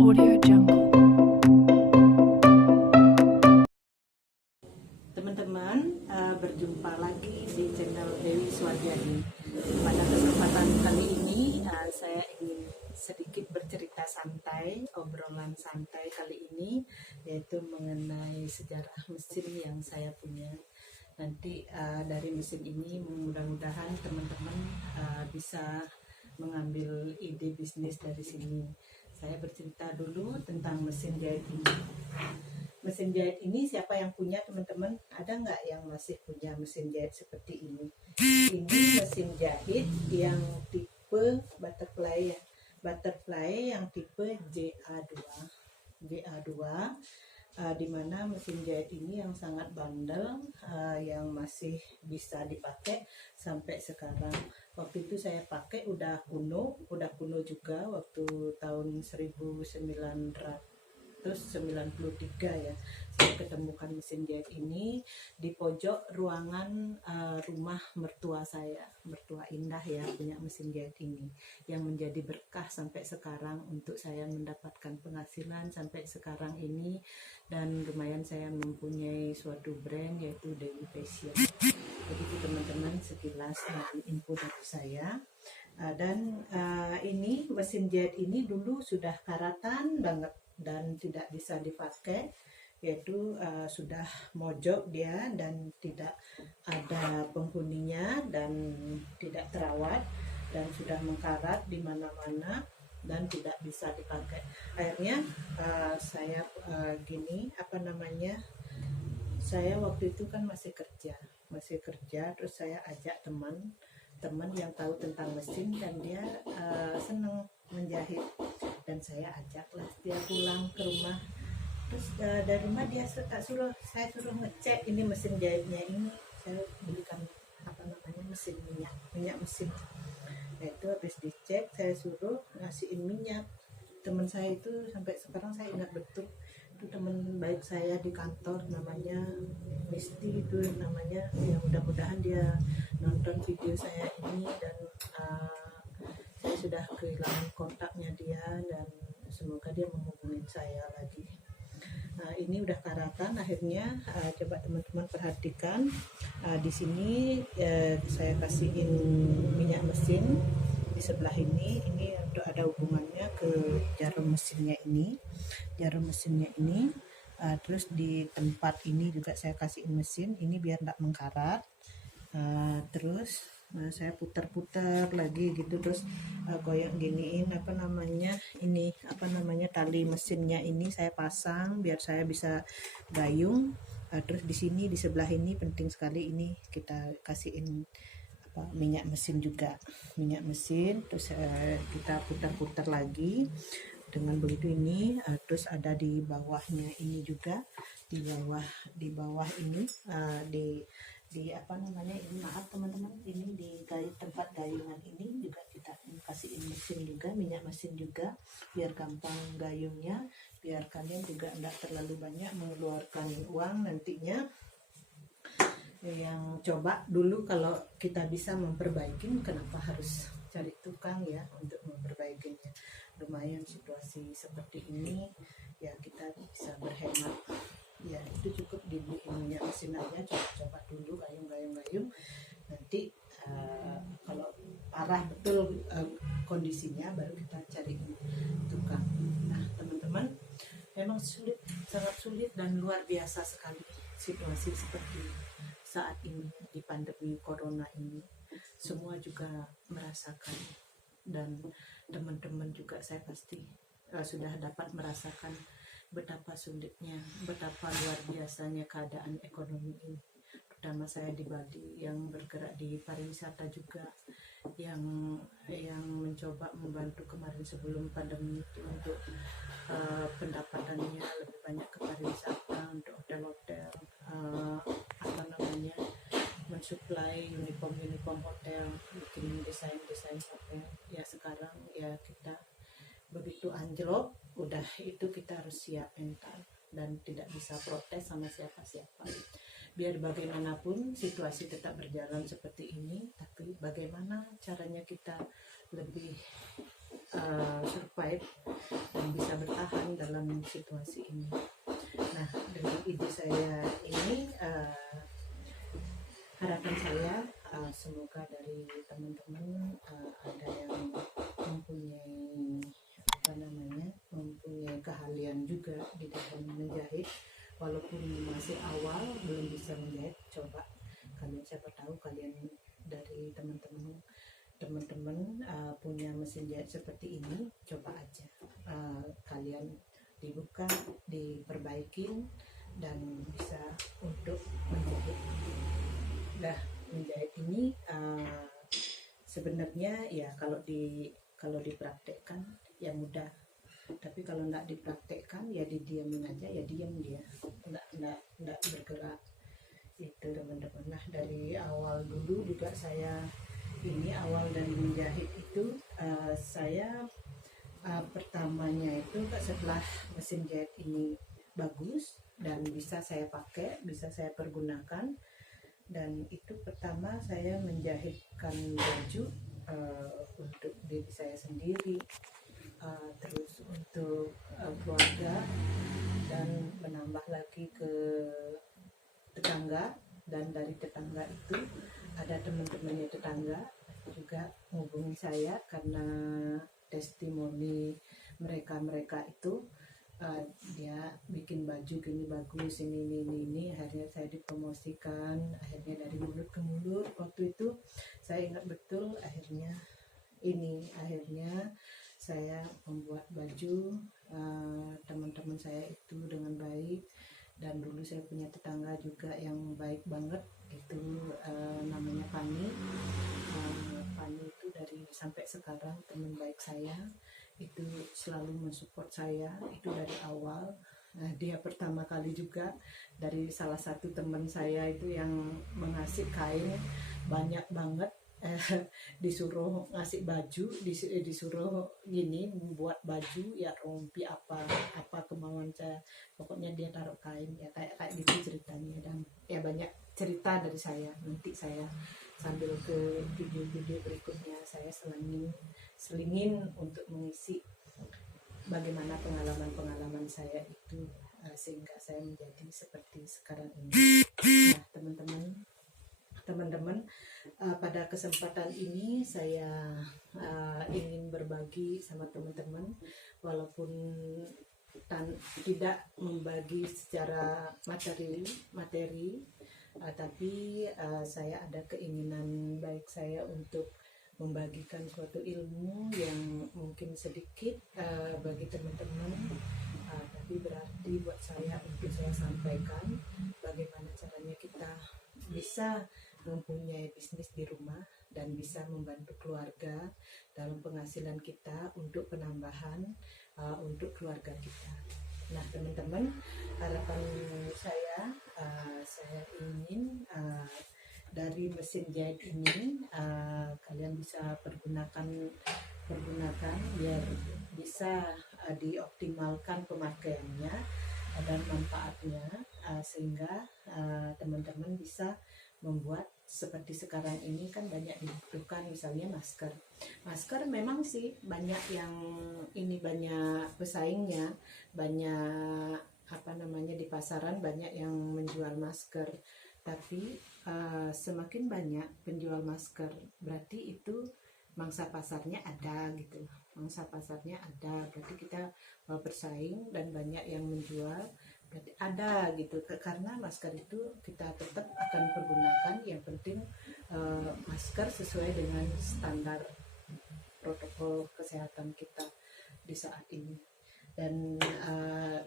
Audio Jungle. Teman-teman, berjumpa lagi di channel Dewi Swardiani. Pada kesempatan kali ini saya ingin sedikit bercerita santai, obrolan santai kali ini, yaitu mengenai sejarah mesin yang saya punya. Nanti dari mesin ini mudah-mudahan teman-teman bisa mengambil ide bisnis dari sini. Saya bercerita dulu tentang mesin jahit ini. Mesin jahit ini siapa yang punya, teman-teman? Ada nggak yang masih punya mesin jahit seperti ini? Ini mesin jahit yang tipe butterfly ya. Butterfly yang tipe JA2. JA2 di mana mesin jahit ini yang sangat bandel, yang masih bisa dipakai sampai sekarang. Waktu itu saya pakai udah kuno juga, waktu tahun 1993 ya. Saya ketemukan mesin jahit ini di pojok ruangan rumah mertua saya. Mertua Indah ya punya mesin jahit ini, yang menjadi berkah sampai sekarang untuk saya mendapatkan penghasilan sampai sekarang ini. Dan lumayan saya mempunyai suatu brand yaitu Dewi Fashion. Jadi teman-teman, sekilas info dari saya. Dan ini mesin jahit ini dulu sudah karatan banget dan tidak bisa dipakai, yaitu sudah mojok dia dan tidak ada penghuninya dan tidak terawat dan sudah mengkarat di mana-mana dan tidak bisa dipakai. Akhirnya saya saya waktu itu kan masih kerja, terus saya ajak teman yang tahu tentang mesin dan dia senang menjahit, dan saya ajaklah dia pulang ke rumah. Terus dari rumah saya suruh ngecek ini mesin jahitnya ini. Saya belikan minyak mesin. Itu habis dicek saya suruh ngasihin minyak. Teman saya itu sampai sekarang saya ingat betul, itu teman baik saya di kantor, namanya Misti itu namanya. Ya mudah-mudahan dia nonton video saya ini, dan saya sudah kehilangan kontaknya dia, dan semoga dia menghubungi saya lagi. Ini udah karatan. Akhirnya coba teman-teman perhatikan di sini saya kasihin minyak mesin di sebelah ini untuk ada hubungannya ke jarum mesinnya ini. Terus di tempat ini juga saya kasihin mesin ini biar tidak mengkarat. Terus saya putar-putar lagi gitu, terus goyang giniin tali mesinnya ini saya pasang biar saya bisa gayung. Terus di sini di sebelah ini penting sekali, ini kita kasihin minyak mesin juga, terus kita putar-putar lagi dengan begitu ini. Terus ada di bawahnya ini juga, di bawah ini maaf teman-teman, ini di tempat gayungan ini juga kita kasihin mesin juga, minyak mesin juga, biar gampang gayungnya, biar kalian juga tidak terlalu banyak mengeluarkan uang nantinya. Yang coba dulu kalau kita bisa memperbaiki, kenapa harus cari tukang ya untuk memperbaikinya. Lumayan situasi seperti ini ya, kita bisa berhemat ya. Itu cukup dibeli minyak mesin aja, coba dulu gayung nanti kalau parah betul kondisinya baru kita cari tukang. Nah teman-teman, memang sangat sulit dan luar biasa sekali situasi seperti saat ini di pandemi corona ini. Semua juga merasakan, dan teman-teman juga saya pasti sudah dapat merasakan betapa sulitnya, betapa luar biasanya keadaan ekonomi ini. Terutama saya di Bali yang bergerak di pariwisata juga, yang mencoba membantu kemarin sebelum pandemi itu untuk pendapatannya lebih banyak ke pariwisata, untuk hotel-hotel mensuplai uniform hotel, bikin desain hotel. Ya sekarang ya kita begitu anjlok, udah itu kita harus siap mental dan tidak bisa protes sama siapa-siapa. Biar bagaimanapun situasi tetap berjalan seperti ini, tapi bagaimana caranya kita lebih survive dan bisa bertahan dalam situasi ini. Nah, dengan ide saya ini, harapan saya semoga dari teman-teman ada yang mempunyai mempunyai keahlian juga di dalam menjahit, walaupun masih awal belum bisa menjahit. Coba kalian, siapa tahu kalian dari teman-teman punya mesin jahit seperti ini, coba aja kalian dibuka, diperbaikin, dan bisa untuk menjahit. Nah, menjahit ini sebenarnya ya kalau dipraktekkan ya mudah, tapi kalau nggak dipraktekkan ya didiamin aja, ya diam dia, nggak bergerak itu teman-teman. Nah, dari awal dulu juga saya awal dari menjahit itu, saya pertamanya itu setelah mesin jahit ini bagus dan bisa saya pakai, bisa saya pergunakan, dan itu pertama saya menjahitkan baju untuk diri saya sendiri, terus untuk keluarga, dan menambah lagi ke tetangga. Dan dari tetangga itu ada teman-temannya tetangga juga menghubungi saya karena testimoni mereka itu, dia bikin baju gini bagus, ini akhirnya saya dipromosikan, akhirnya dari mulut ke mulut. Waktu itu saya ingat betul, akhirnya saya membuat baju teman-teman saya itu dengan baik. Dan dulu saya punya tetangga juga yang baik banget, itu namanya Fani. Fani itu dari sampai sekarang teman baik saya, itu selalu mensupport saya itu dari awal. Nah, dia pertama kali juga dari salah satu teman saya itu yang mengasih kain banyak banget, disuruh ngasih baju, disuruh gini membuat baju ya, rompi apa kemauan saya, pokoknya dia taruh kain ya, kayak gitu ceritanya. Dan ya banyak cerita dari saya, nanti saya sambil ke video-video berikutnya saya selingin untuk mengisi bagaimana pengalaman saya itu, sehingga saya menjadi seperti sekarang ini. Nah, teman-teman, pada kesempatan ini saya ingin berbagi sama teman-teman, walaupun tidak membagi secara materi, tapi saya ada keinginan baik saya untuk membagikan suatu ilmu yang mungkin sedikit bagi teman-teman, tapi berarti buat saya untuk saya sampaikan bagaimana caranya kita bisa mempunyai bisnis di rumah dan bisa membantu keluarga dalam penghasilan kita untuk penambahan untuk keluarga kita. Nah, teman-teman, harapan saya ingin dari mesin jahit ini kalian bisa pergunakan biar bisa dioptimalkan pemakaiannya dan manfaatnya, sehingga teman-teman bisa membuat seperti sekarang ini kan banyak dibutuhkan, misalnya masker memang sih banyak yang banyak pesaingnya, banyak di pasaran banyak yang menjual masker, tapi semakin banyak penjual masker berarti itu mangsa pasarnya ada gitu, berarti kita bersaing dan banyak yang menjual, berarti ada gitu, karena masker itu kita tetap akan pergunakan, yang penting masker sesuai dengan standar protokol kesehatan kita di saat ini. Dan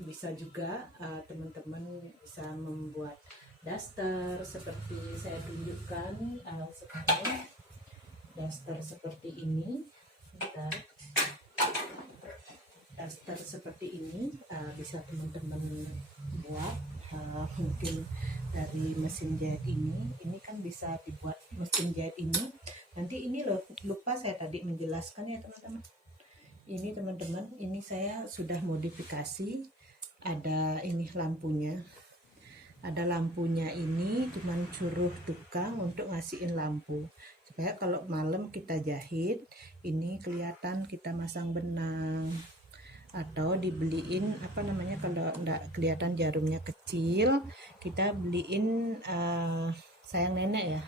bisa juga teman-teman bisa membuat daster seperti saya tunjukkan sekarang, daster seperti ini. Daster seperti ini bisa teman-teman buat, mungkin dari mesin jahit ini kan bisa dibuat mesin jahit ini. Nanti ini lupa saya tadi menjelaskan ya teman-teman. Ini teman-teman, ini saya sudah modifikasi, ada ini lampunya. Ada lampunya ini cuman suruh tukang untuk ngasihin lampu. supaya kalau malam kita jahit ini kelihatan kita masang benang. Atau dibeliin apa namanya, kalau enggak kelihatan jarumnya kecil, kita beliin sayang nenek ya,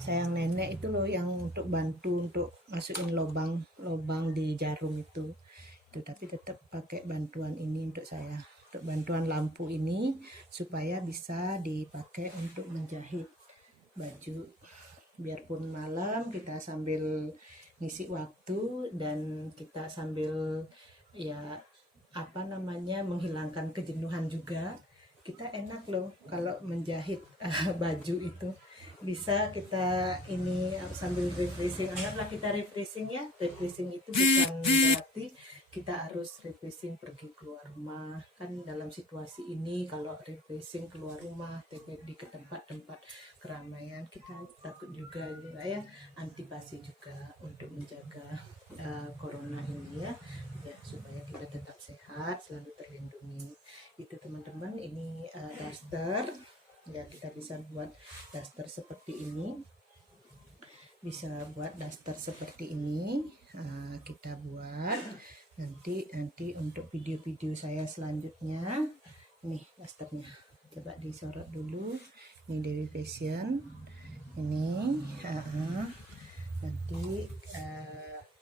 sayang nenek itu loh yang untuk bantu untuk masukin lubang di jarum itu. Tapi tetap pakai bantuan ini untuk saya, untuk bantuan lampu ini supaya bisa dipakai untuk menjahit baju. Biarpun malam kita sambil ngisi waktu dan kita sambil ya apa namanya menghilangkan kejenuhan juga. Kita enak loh kalau menjahit baju itu, bisa kita ini sambil refreshing. Anggaplah kita refreshing ya, refreshing itu bukan berarti kita harus refreshing pergi keluar rumah. Kan dalam situasi ini kalau refreshing keluar rumah di ke tempat-tempat keramaian, kita takut juga ya, antipasi juga untuk menjaga corona ini ya, supaya kita tetap sehat, selalu terlindungi. Itu teman-teman, ini daster ya, kita bisa buat daster seperti ini, bisa buat daster seperti ini. Kita buat nanti untuk video-video saya selanjutnya. Nih dasternya, coba disorot dulu, ini Dewi Fashion ini. Nanti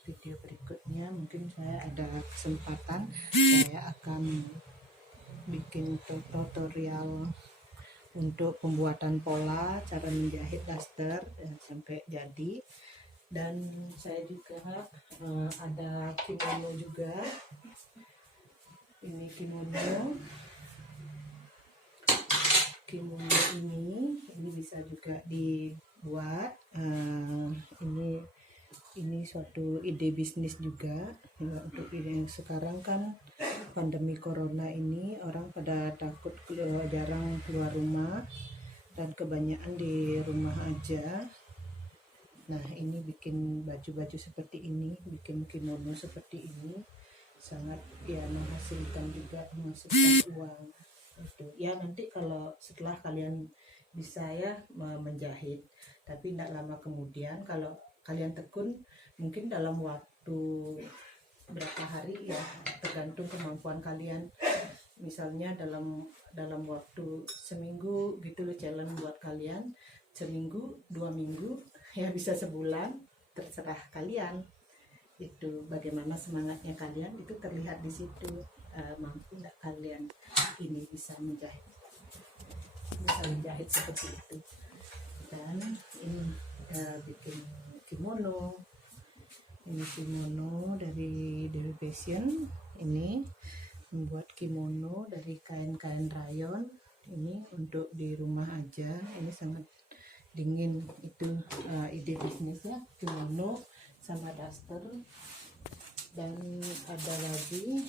video berikutnya mungkin saya ada kesempatan, saya akan bikin tutorial untuk pembuatan pola, cara menjahit daster sampai jadi. Dan saya juga ada kimono juga, ini kimono ini bisa juga dibuat. Ini suatu ide bisnis juga ya, untuk ini yang sekarang kan pandemi corona ini orang pada takut jarang keluar rumah dan kebanyakan di rumah aja. Nah ini bikin baju-baju seperti ini, bikin kimono seperti ini sangat ya menghasilkan uang itu ya. Nanti kalau setelah kalian bisa ya menjahit, tapi tidak lama kemudian kalau kalian tekun, mungkin dalam waktu berapa hari ya, tergantung kemampuan kalian. Misalnya dalam waktu seminggu gitu loh, challenge buat kalian, seminggu, 2 minggu, ya bisa sebulan, terserah kalian. Itu bagaimana semangatnya kalian, itu terlihat di situ. Mampu nggak kalian ini bisa menjahit seperti itu. Dan ini bikin kimono, ini kimono dari Dewi Fashion. Ini membuat kimono dari kain-kain rayon, ini untuk di rumah aja, ini sangat dingin. Itu ide bisnisnya, kimono sama daster. Dan ada lagi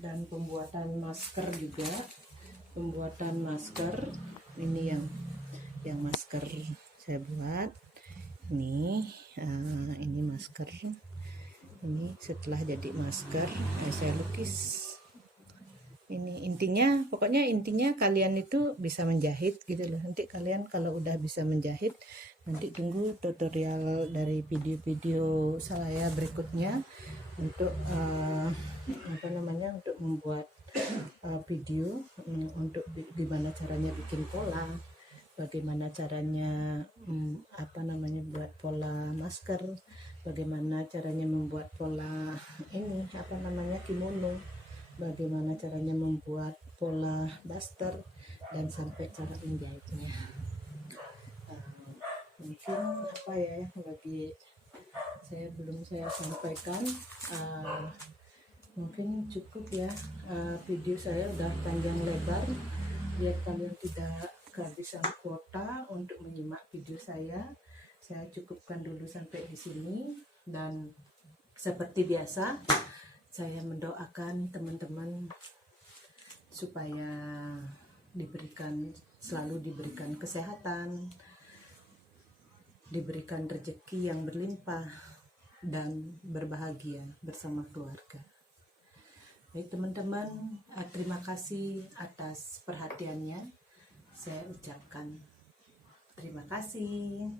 dan pembuatan masker juga, pembuatan masker. Ini yang masker saya buat ini. Ini masker ini, setelah jadi masker saya lukis. Ini pokoknya intinya kalian itu bisa menjahit gitu loh. Nanti kalian kalau udah bisa menjahit, nanti tunggu tutorial dari video-video saya berikutnya untuk untuk membuat video untuk gimana caranya bikin pola, bagaimana caranya buat pola masker, bagaimana caranya membuat pola ini kimono, bagaimana caranya membuat pola daster, dan sampai cara menjahitnya. Mungkin yang lagi belum saya sampaikan. Mungkin cukup ya, video saya udah panjang lebar, biar kalian tidak kehabisan kuota untuk menyimak video saya cukupkan dulu sampai di sini. Dan seperti biasa, saya mendoakan teman-teman supaya selalu diberikan kesehatan, diberikan rezeki yang berlimpah, dan berbahagia bersama keluarga. Baik teman-teman, terima kasih atas perhatiannya. Saya ucapkan terima kasih.